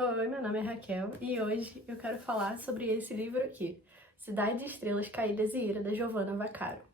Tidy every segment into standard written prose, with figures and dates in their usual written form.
Oi, meu nome é Raquel e hoje eu quero falar sobre esse livro aqui, Cidade de Estrelas Caídas e Ira, da Giovanna Vaccaro.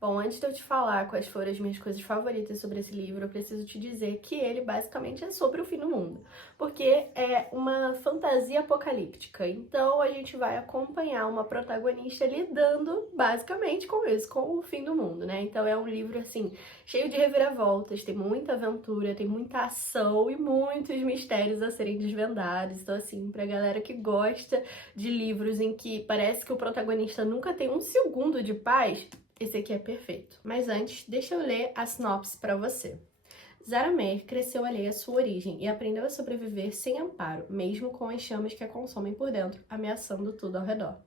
Bom, antes de eu te falar quais foram as minhas coisas favoritas sobre esse livro, eu preciso te dizer que ele basicamente é sobre o fim do mundo, porque é uma fantasia apocalíptica. Então a gente vai acompanhar uma protagonista lidando basicamente com isso, com o fim do mundo, né? Então é um livro assim, cheio de reviravoltas, tem muita aventura, tem muita ação e muitos mistérios a serem desvendados. Então assim, pra galera que gosta de livros em que parece que o protagonista nunca tem um segundo de paz, esse aqui é perfeito. Mas antes, deixa eu ler a sinopse para você. Zara Meyer cresceu alheia à sua origem e aprendeu a sobreviver sem amparo, mesmo com as chamas que a consomem por dentro, ameaçando tudo ao redor.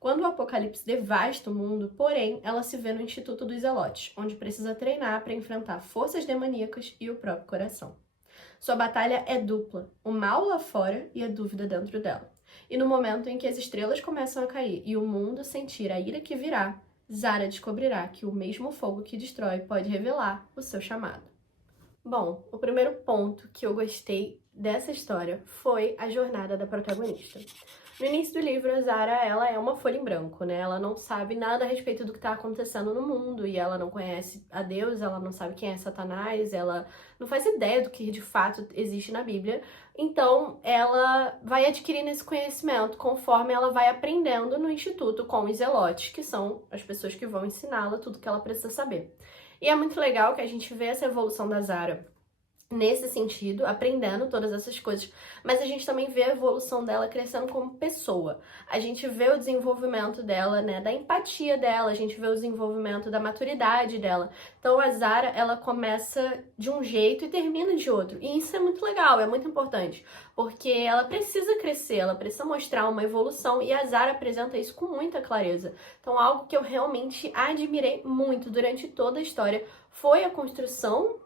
Quando o apocalipse devasta o mundo, porém, ela se vê no Instituto dos Zelotes, onde precisa treinar para enfrentar forças demoníacas e o próprio coração. Sua batalha é dupla, o mal lá fora e a dúvida dentro dela. E no momento em que as estrelas começam a cair e o mundo sentir a ira que virá, Zara descobrirá que o mesmo fogo que destrói pode revelar o seu chamado. Bom, o primeiro ponto que eu gostei dessa história foi a jornada da protagonista. No início do livro, a Zara, ela é uma folha em branco, né? Ela não sabe nada a respeito do que está acontecendo no mundo e ela não conhece a Deus, ela não sabe quem é Satanás, ela não faz ideia do que de fato existe na Bíblia. Então, ela vai adquirindo esse conhecimento conforme ela vai aprendendo no instituto com os zelotes, que são as pessoas que vão ensiná-la tudo que ela precisa saber. E é muito legal que a gente vê essa evolução da Zara nesse sentido, aprendendo todas essas coisas, mas a gente também vê a evolução dela crescendo como pessoa. A gente vê o desenvolvimento dela, né, da empatia dela, a gente vê o desenvolvimento da maturidade dela. Então a Zara, ela começa de um jeito e termina de outro. E isso é muito legal, é muito importante, porque ela precisa crescer, ela precisa mostrar uma evolução e a Zara apresenta isso com muita clareza. Então algo que eu realmente admirei muito durante toda a história foi a construção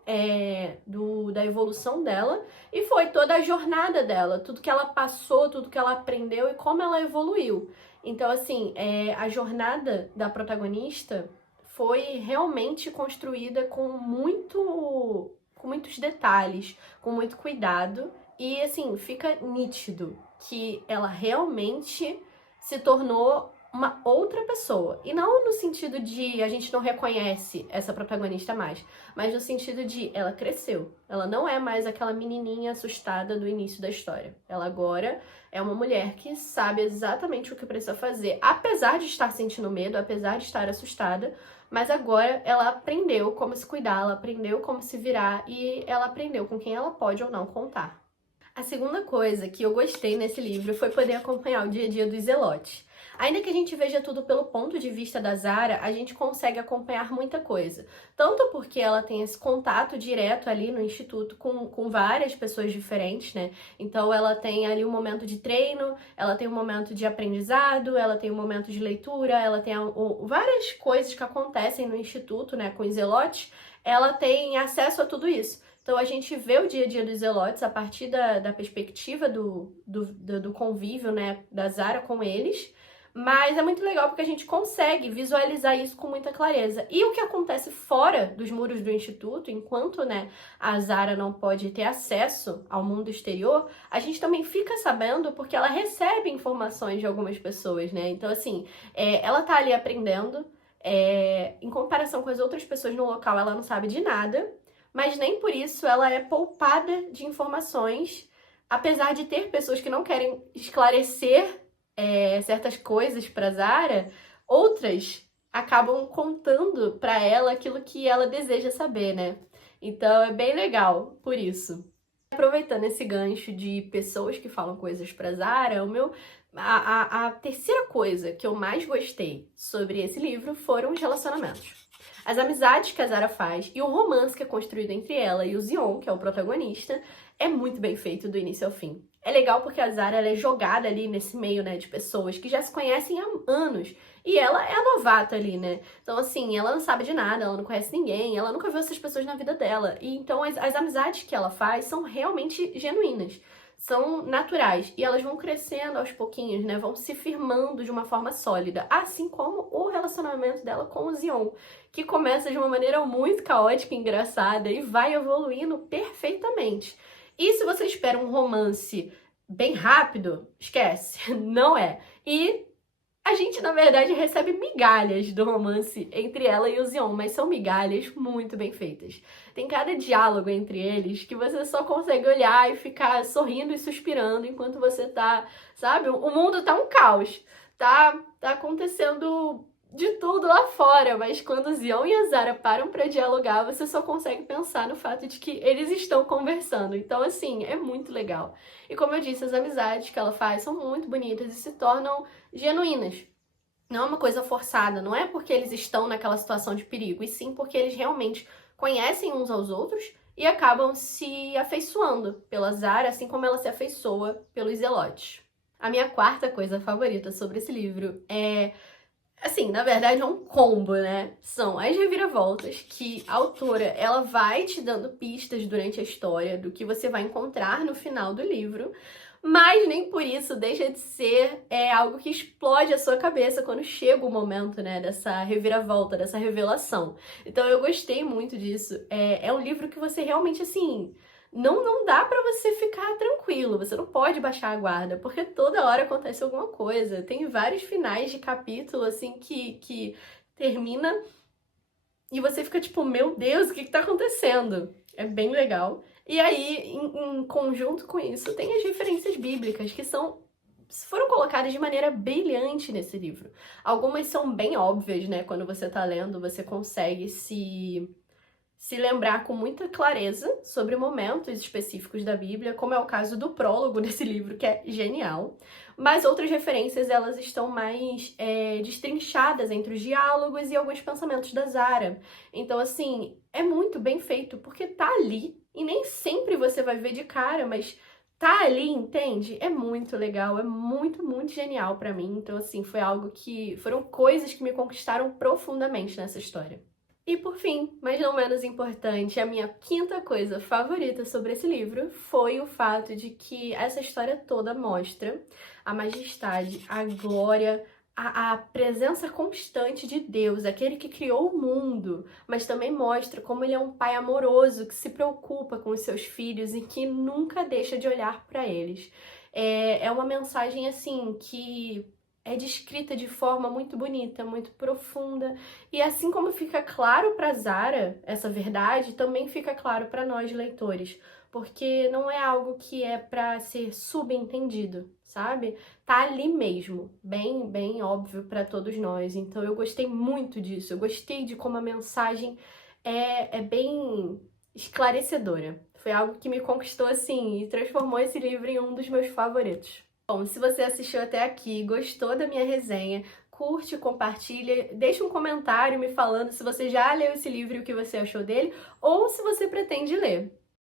da evolução dela e foi toda a jornada dela, tudo que ela passou, tudo que ela aprendeu e como ela evoluiu. Então, assim, a jornada da protagonista foi realmente construída com muitos detalhes, com muito cuidado e, assim, fica nítido que ela realmente se tornou uma outra pessoa. E não no sentido de a gente não reconhece essa protagonista mais, mas no sentido de ela cresceu. Ela não é mais aquela menininha assustada do início da história. Ela agora é uma mulher que sabe exatamente o que precisa fazer, apesar de estar sentindo medo, apesar de estar assustada, mas agora ela aprendeu como se cuidar, ela aprendeu como se virar e ela aprendeu com quem ela pode ou não contar. A segunda coisa que eu gostei nesse livro foi poder acompanhar o dia a dia dos zelotes. Ainda que a gente veja tudo pelo ponto de vista da Zara, a gente consegue acompanhar muita coisa. Tanto porque ela tem esse contato direto ali no instituto com várias pessoas diferentes, né? Então ela tem ali um momento de treino, ela tem um momento de aprendizado, ela tem um momento de leitura, ela tem várias coisas que acontecem no instituto, né, com os zelotes, ela tem acesso a tudo isso. Então a gente vê o dia a dia dos zelotes a partir da perspectiva do convívio, né, da Zara com eles, mas é muito legal porque a gente consegue visualizar isso com muita clareza. E o que acontece fora dos muros do instituto, enquanto, né, a Zara não pode ter acesso ao mundo exterior, a gente também fica sabendo porque ela recebe informações de algumas pessoas, né? Então, assim, ela tá ali aprendendo, em comparação com as outras pessoas no local, ela não sabe de nada, mas nem por isso ela é poupada de informações, apesar de ter pessoas que não querem esclarecer certas coisas para Zara, outras acabam contando para ela aquilo que ela deseja saber, né? Então é bem legal por isso. Aproveitando esse gancho de pessoas que falam coisas para Zara, a terceira coisa que eu mais gostei sobre esse livro foram os relacionamentos. As amizades que a Zara faz e o romance que é construído entre ela e o Zion, que é o protagonista, é muito bem feito do início ao fim. É legal porque a Zara ela é jogada ali nesse meio, né, de pessoas que já se conhecem há anos. E ela é a novata ali, né? Então, assim, ela não sabe de nada, ela não conhece ninguém, ela nunca viu essas pessoas na vida dela. E então, as amizades que ela faz são realmente genuínas, são naturais. E elas vão crescendo aos pouquinhos, né? Vão se firmando de uma forma sólida. Assim como o relacionamento dela com o Zion, que começa de uma maneira muito caótica e engraçada e vai evoluindo perfeitamente. E se você espera um romance bem rápido, esquece, não é. E a gente, na verdade, recebe migalhas do romance entre ela e o Xion, mas são migalhas muito bem feitas. Tem cada diálogo entre eles que você só consegue olhar e ficar sorrindo e suspirando enquanto você tá, sabe? O mundo tá um caos. Tá acontecendo de tudo lá fora, mas quando o Xion e a Zara param pra dialogar, você só consegue pensar no fato de que eles estão conversando. Então, assim, é muito legal. E como eu disse, as amizades que ela faz são muito bonitas e se tornam genuínas. Não é uma coisa forçada, não é porque eles estão naquela situação de perigo, e sim porque eles realmente conhecem uns aos outros e acabam se afeiçoando pela Zara, assim como ela se afeiçoa pelos Zelotes. A minha quarta coisa favorita sobre esse livro é, assim, na verdade é um combo, né? São as reviravoltas que a autora, ela vai te dando pistas durante a história do que você vai encontrar no final do livro, mas nem por isso deixa de ser algo que explode a sua cabeça quando chega o momento, né, dessa reviravolta, dessa revelação. Então eu gostei muito disso. É um livro que você realmente, assim, não dá pra você ficar tranquilo, você não pode baixar a guarda, porque toda hora acontece alguma coisa. Tem vários finais de capítulo, assim, que termina e você fica tipo, meu Deus, o que tá acontecendo? É bem legal. E aí, em conjunto com isso, tem as referências bíblicas, que foram colocadas de maneira brilhante nesse livro. Algumas são bem óbvias, né? Quando você tá lendo, você consegue se lembrar com muita clareza sobre momentos específicos da Bíblia, como é o caso do prólogo desse livro, que é genial. Mas outras referências, elas estão mais destrinchadas entre os diálogos e alguns pensamentos da Zara. Então, assim, é muito bem feito, porque tá ali, e nem sempre você vai ver de cara, mas tá ali, entende? É muito legal, é muito, muito genial pra mim. Então, assim, foram coisas que me conquistaram profundamente nessa história. E por fim, mas não menos importante, a minha quinta coisa favorita sobre esse livro foi o fato de que essa história toda mostra a majestade, a glória, a presença constante de Deus, aquele que criou o mundo, mas também mostra como ele é um pai amoroso que se preocupa com os seus filhos e que nunca deixa de olhar para eles. É uma mensagem assim que é descrita de forma muito bonita, muito profunda. E assim como fica claro para Zara essa verdade, também fica claro para nós leitores, porque não é algo que é para ser subentendido, sabe? Tá ali mesmo, bem óbvio para todos nós. Então eu gostei muito disso. Eu gostei de como a mensagem é bem esclarecedora. Foi algo que me conquistou assim e transformou esse livro em um dos meus favoritos. Bom, se você assistiu até aqui, gostou da minha resenha, curte, compartilha, deixa um comentário me falando se você já leu esse livro e o que você achou dele, ou se você pretende ler.